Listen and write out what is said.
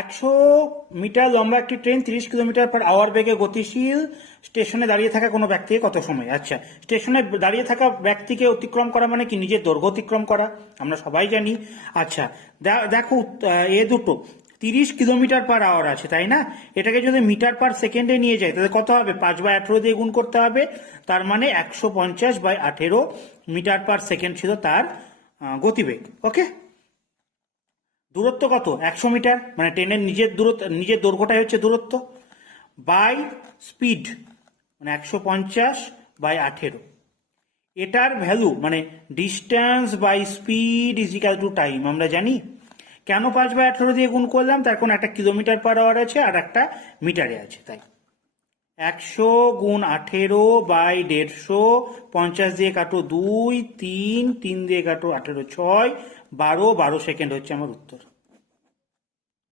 100 metre লম্বা একটি train 30 কিলোমিটার/আওয়ার বেগে গতিশীল স্টেশনে দাঁড়িয়ে থাকা কোনো ব্যক্তিকে কত সময়? আচ্ছা, স্টেশনে দাঁড়িয়ে থাকা ব্যক্তিকে অতিক্রম করা মানে কি? নিজের দৈর্ঘ্য অতিক্রম করা, আমরা সবাই জানি। আচ্ছা, দেখো এ দুটো 30 কিলোমিটার/আওয়ার আছে, তাই না? এটাকে যদি মিটার পার সেকেন্ডে নিয়ে যায় তাহলে কত হবে? 5/18 দিয়ে গুণ করতে হবে। তার মানে 150/18 মিটার পার সেকেন্ড ছিল তার গতিবেগ। ওকে, দূরত্ব কত? 100 মিটার, মানে ট্রেনের নিজের দৈর্ঘ্যটাই হচ্ছে দূরত্ব, বাই স্পিড মানে 150/18। এটার ভ্যালু মানে distance by speed is equal to time, আমরা জানি। কেন 5/18 দিয়ে গুণ করলাম? তার কোন একটা কিলোমিটার/আওয়ার আছে আর একটা মিটারে আছে, তাই 100 গুণ 18/150, 50 দিয়ে কাটো 2, 3 দিয়ে কাটো 18, 6, 12 সেকেন্ড হচ্ছে আমার উত্তর।